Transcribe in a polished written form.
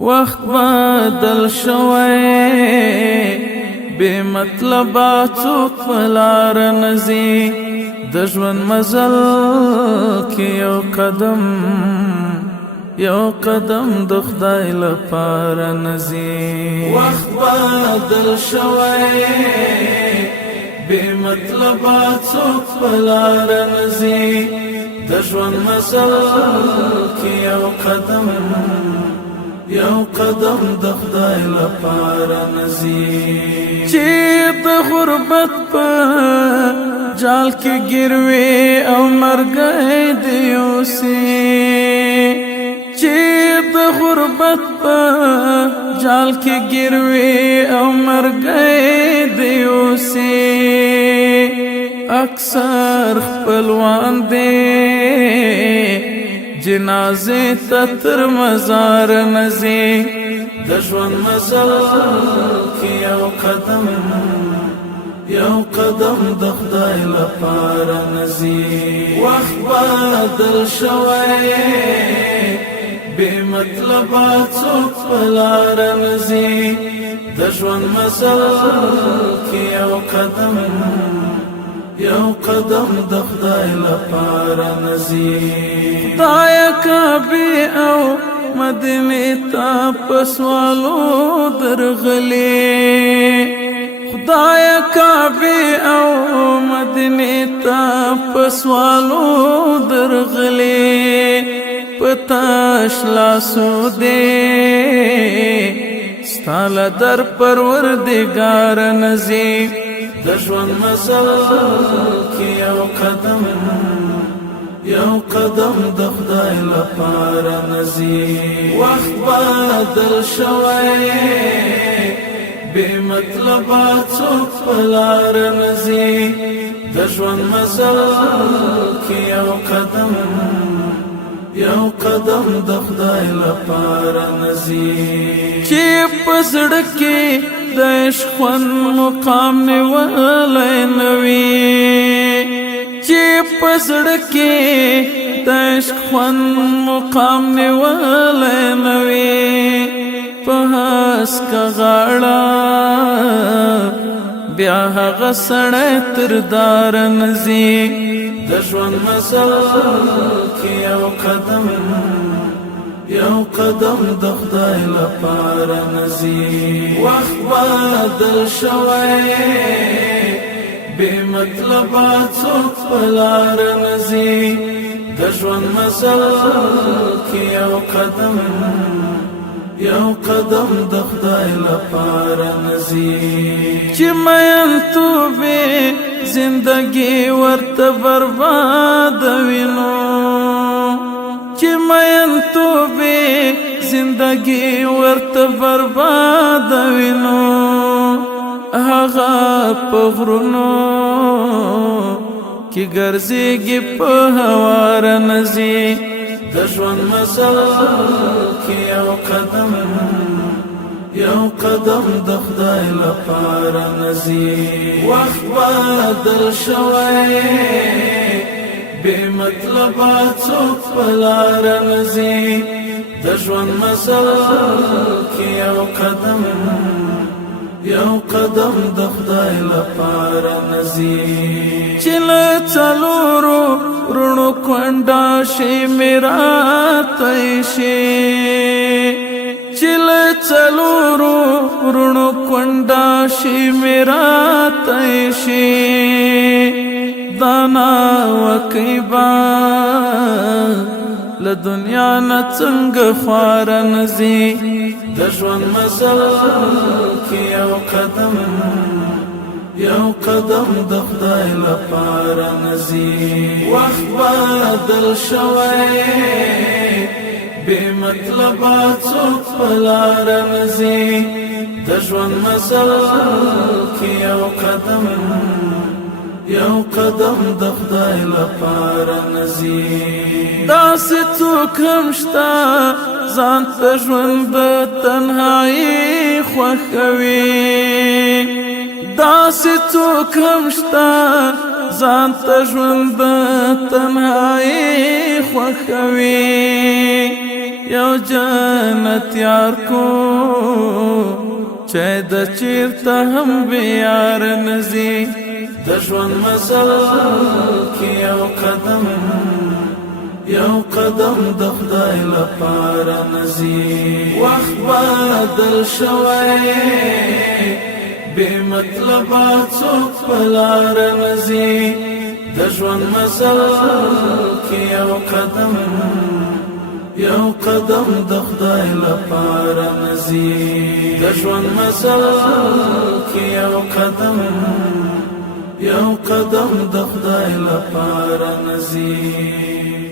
وقت بدل شوی بے مطلبا څوک په لار نزي د ژوند مزل کې یو قدم د خدای لپاره نزي وخت بدل شوی بے مطلبا څوک په لار نزي د ژوند مزل کې یو قدم د خدای لپاره نزي چې د غربت په جال کې ګروي او مرګي دی اوسي چې د غربت په جال کې ګروي او مرګي دی اوسي اکثر خپلوان دی جنازه تر مزار نزي د ژوند مزل کې یو قدم د خدای لپاره نزي وخت بدل شوی بے مطلبا څوک په لار نزي د ژوند مزل کې یو قدم د خدای لپاره نزي خدای کعبه او مدینه ته پسوالو درغلي خدای کعبه او مدینه ته پسوالو درغلي پتاش لاسو دے ستال در پروردگار نزي د ژوند مزل کې یو قدم د خدای لپاره نزي وخت بدل شوی بے مطلبا څوک په لار نزي د ژوند مزل کې یو قدم د خدای لپاره نزي چې په زړه کې د عشق مقام نیولی نوي چې په زړه کې د عشق مقام نیولی نوي په هسکه غاړه بیا هغه سړی تر دار نزي د ژوند مزل کې یو قدم د خدای لپاره نزي وخت بدل شوی بے مطلبا څوک په لار نزي د ژوند مزل کې یو قدم د خدای لپاره نزي چې مین توبې زندگی ورته برباد وینو چې مین توبې زندگی ورته برباد وینو هغه په غرونو کې ګرځېږي په هوار نزي د ژوند مزل کې یو قدم د خدای لپاره نزي وخت بدل شوی بے مطلبا څوک په لار نزي د ژوند مزل کې یو قدم د خدای لپاره نزي چې له څلورو رونو کونډه شي میرا تیشي چې له څلورو رونو کونډه شي میرا تیشي دانا وکیبا له دنیا نه څنګه خوار نزي د ژوند مزل کې یو قدم د خدای لپاره نزي وخت بدل شوی بے مطلبا څوک په لار نزي د ژوند مزل کې یو قدم د خدای لپاره نزي داسې څوک هم شته ځان ته ژوند د تنهایي خوښوي داسې څوک هم شته ځان ته ژوند د تنهایي خوښوي یو جنت یار کو چه د چیرته هم بیار نزی د ژوند مزل کې یو قدم د خدای لپاره نزی وخت بدل شوی بے مطلب څوک په لار نزی د ژوند مزل کې یو قدم د خدای لپاره نزی د ژوند مزل کې یو قدم د خدای لپاره نزی